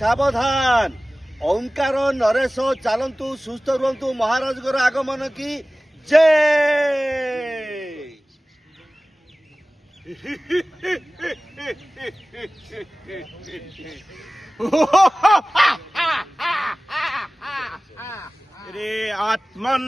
सावधान ओंकार नरेश चलतु सुस्थ रुहतु महाराज आगमन की जय। रे आत्मन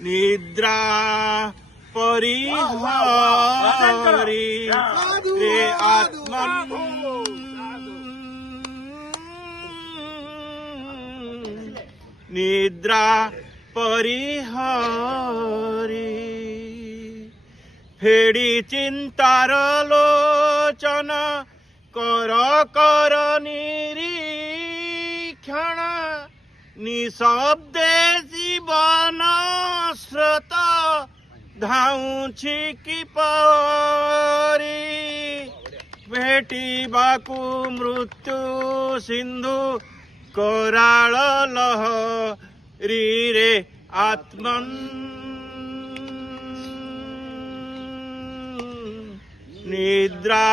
निद्रा परिहारी रे आत्मन निद्रा परिहारी फेड़ी चिंतार लोचन कर कर निरीक्षण निशब्दे जीवन स्रोत धाउछि किपरि भेटिबाकु मृत्यु सिंधु कराल लहरी रे आत्मन निद्रा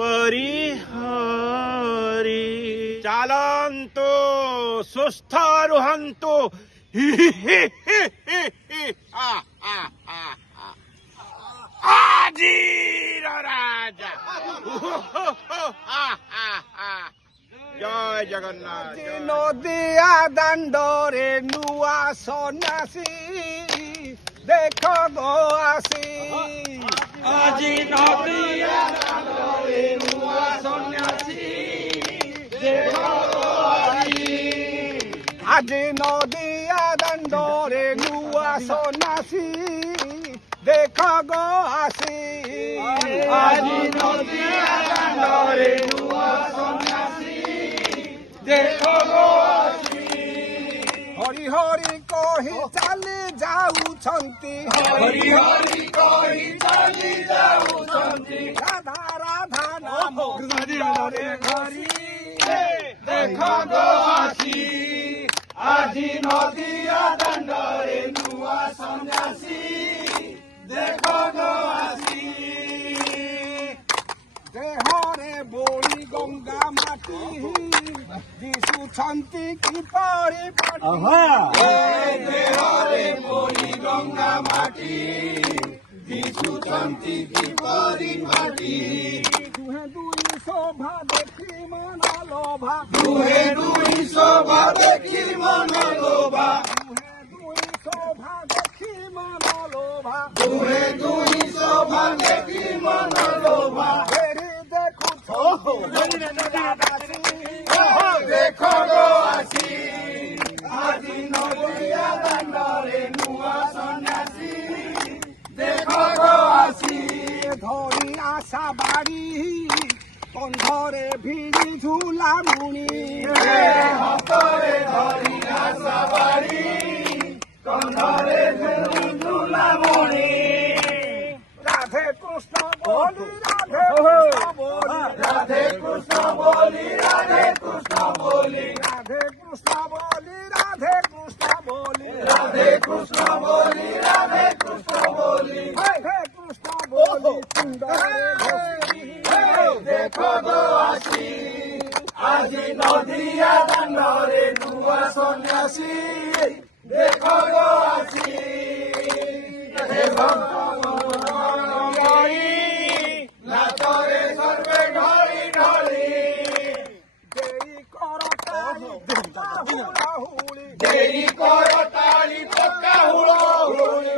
परिहारी चालन्तु सुस्थ रुहन्तु आजीर राजा जय जगन्नाथ नदिया दांडरे नुआ सन्यासी देख गो आसी আজি নদিয়া দাঁড়ে নুয়া সন্ন্যাসী দেখো আজি নদিয়া দাंडरे नुआ सन्यासी देख गो आसी আজি নদিয়া দাঁড়ে নুয়া সন্ন্যাসী দেখো हरि हरि कही चली जाऊछंती हरि हरि कही चली जाऊछंती राधा राधा नाम हृदय घरी देख गो आसी আজি নদিয়া দাঁড়ে নুয়া সন্ন্যাসী দেখ গো আসি देहरे बोली गंगा माटी दिशुछंती की परिपाटी देहरे बोली गंगा माटी दिशुछंती की परिपाटी दुहे दुई शोभा देखी मन लोभा दुहे दुई शोभा देखी मन लोभा दुहे दुई शोभा देखी मन लोभा दुहे दुई शोभा देखी मन लोभा फेरी देखू देख गो आसी আজি নদিয়া দাঁড়ে নুয়া সন্ন্যাসী দেখ গো আসি ধরি আশা বাড়ি কন্ধরে ভিড়ি ঝুলা মুনি হাতরে ধরি আশা বাড়ি কন্ধরে ঝুলা মণি রাধে কৃষ্ণ বলি রাধে কৃষ্ণ বলি রাধে কৃষ্ণ বলি রাধে কৃষ্ণ বলি রাধে কৃষ্ণ বলি রাধে কৃষ্ণ বলি রাধে কৃষ্ণ বলি রাধে কৃষ্ণ বলি সুন্দরে দেখ গো আসি আজি নদিয়া দাঁড়ে নুয়া সন্ন্যাসী দেখ গো আসি নাচরে সর্বে ঢলি ঢলি দেরি করতালি হুড়াহুড়ি দেরি কর তালি পক্কা হুড়ো হুড়ি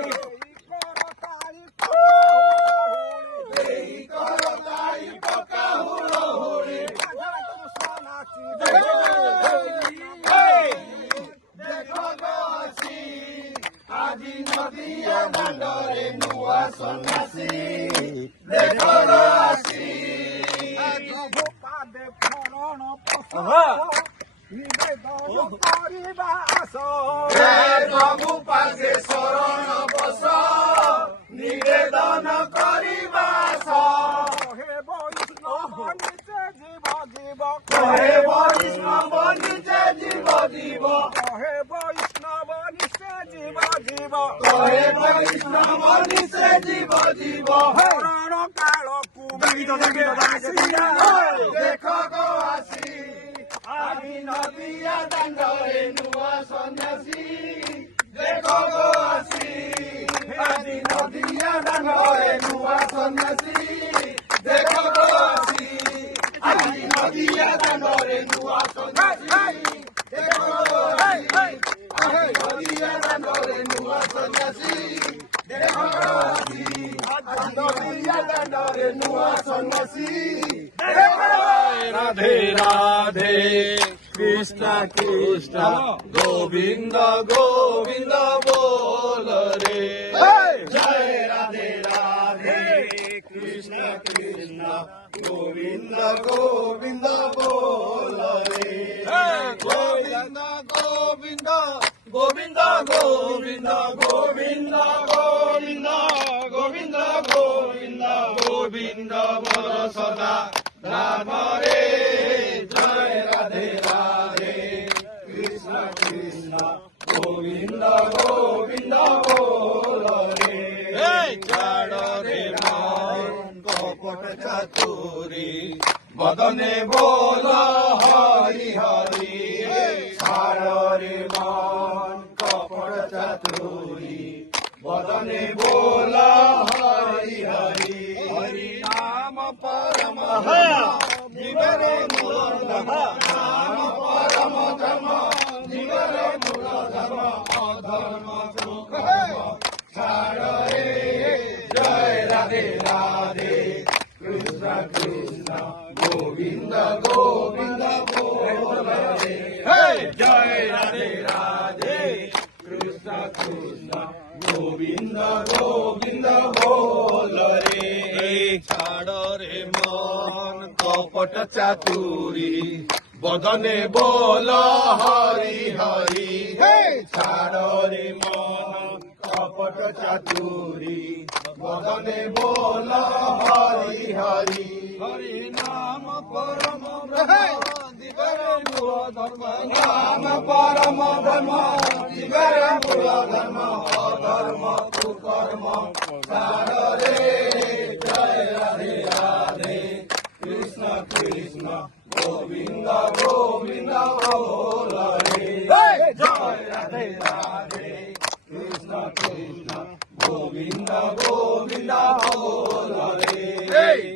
দেরি কর তালি পক্কা হুড়ো হুড়ি দেখ গো আসি আজি নদিয়া দাঁড়ে নুয়া সন্ন্যাসী দেখ গো আসি পাদে ফরণ নিবেদন করিবাস প্রভু পাশে শরণ বস নিবেদন করিবাস হে বৈষ্ণব নিচে জীব জীব হে বৈষ্ণব নিচে জীব জীব হে বৈষ্ণব নিচে জীব জীব হে বৈষ্ণব নিচে জীব ଯିବ ହରଣ କାଳକୁ ଆସିଲା ଦେଖ ଗୋ ଆସି ଆଜି ନଦିଆ ଦାଣ୍ଡରେ ନୂଆ ସନ୍ନ୍ୟାସୀ ଦେଖ ଗୋ ଆସି ଆଜି ନଦିଆ ଦାଣ୍ଡରେ ନୂଆ ସନ୍ନ୍ୟାସୀ ଦେଖ ଗୋ ଆସି ଆଜି ନଦିଆ ଦାଣ୍ଡରେ ନୂଆ ସନ୍ନ୍ୟାସୀ ଦେଖ ଗୋ ଆସି ଆଜି ନଦିଆ ଦାଣ୍ଡରେ ନୂଆ ସନ୍ନ୍ୟାସୀ ଦେଖ ଗୋ ଆସି ଆଜି ନଦିଆ ଦାଣ୍ଡରେ ନୂଆ ସନ୍ନ୍ୟାସୀ রাধে রাধে কৃষ্ণ কৃষ্ণ গোবিন্দ গোবিন্দ বল রে জয় রাধে রাধে কৃষ্ণ কৃষ্ণ গোবিন্দ গোবিন্দ বল রে গোবিন্দ গোবিন্দ গোবিন্দ গোবিন্দ গোবিন্দ গোবিন্দ গোবিন্দ গোবিন্দ গোবিন্দ বল সদা রাম রে জয় রাধে রাধে কৃষ্ণ কৃষ্ণ গোবিন্দ গোবিন্দ বল রে ছাড় রে মন কপট চাতুরি বদনে বল হরি হরি ছাড় রে মন কপট চাতুরি বদনে বল হরি হরি হরি নাম পরম জীবনে মূল ধর্ম নাম পরম ধর্ম জীবনে মূল ধর্ম অধর্ম সুখ ছাড় রে জয় রাধে রাধে কৃষ্ণ কৃষ্ণ গোবিন্দ গোবিন্দ বল রে জয় রাধে রাধে কৃষ্ণ কৃষ্ণ গোবিন্দ গোবিন্দ বল রে ছাড় রে মন কপট চাতুরি বদনে বল হরি হরি ছাড় রে মন কপট চাতুরি বদনে বল হরি হরি হরি নাম পরম ব্রহ্ম দিগরে মূল ধর্ম নাম পরম ধর্ম দিগরে মূল ধর্ম অধর্ম কুকর্ম ছাড় রে জয় রাধে রাধে কৃষ্ণ কৃষ্ণ গোবিন্দ গোবিন্দ বল রে জয় রাধে রাধে কৃষ্ণ কৃষ্ণ গোবিন্দ গোবিন্দ বল রে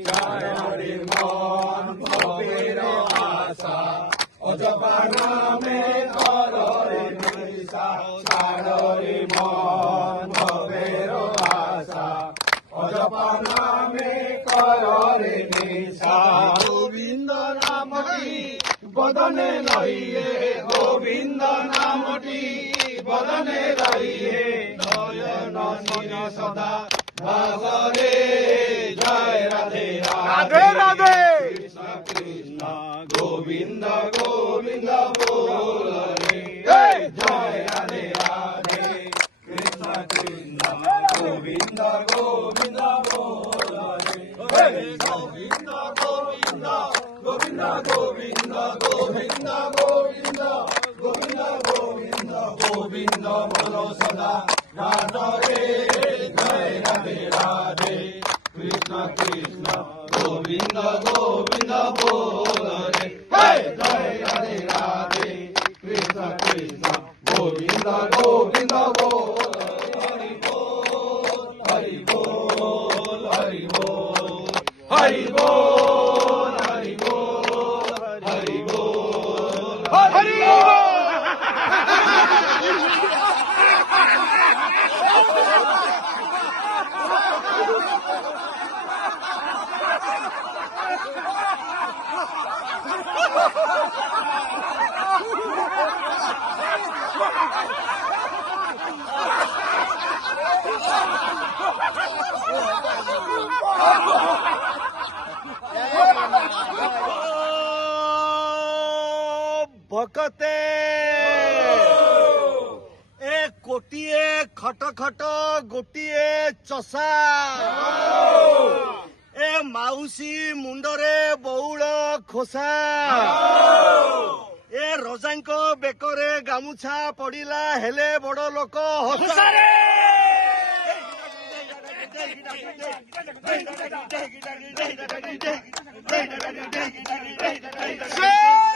জয় রে মন ভবের আশা অজপা নামে কর রে নিশা ছাড় রে মন ভবের আশা অজপা নামে কর রে নিশা গোবিন্দ নামটি বদনে লইয়ে গোবিন্দ নামটি বদনে লইয়ে নয়ন নির সদা ভাগরে জয় রাধে রাধে রাধে কৃষ্ণ কৃষ্ণ গোবিন্দ গোবিন্দ বল রে জয় রাধে রাধে কৃষ্ণ কৃষ্ণ গোবিন্দ গোবিন্দ বল রে গোবিন্দ গোবিন্দ গোবিন্দ গোবিন্দ গোবিন্দ গোবিন্দ গোবিন্দ গোবিন্দ গোবিন্দ বল সদা রাধে জয় রাধে রাধে কৃষ্ণ কৃষ্ণ গোবিন্দ গোবিন্দ বল রে জয় রাধে রাধে কৃষ্ণ কৃষ্ণ গোবিন্দ গোবিন্দ বল হরি বল হরি বল হরি বল হরি বল হরি বল হরি বল হরি বল ভকতে এ কোটিয়ে খট খট গোটিয়ে চষা এ মাউসী মুন্ডরে বৌଳ খোসা এ রজাঙ্ক বেকরে গামুছা পড়িলা হেলে বড় লোক হসারে জয়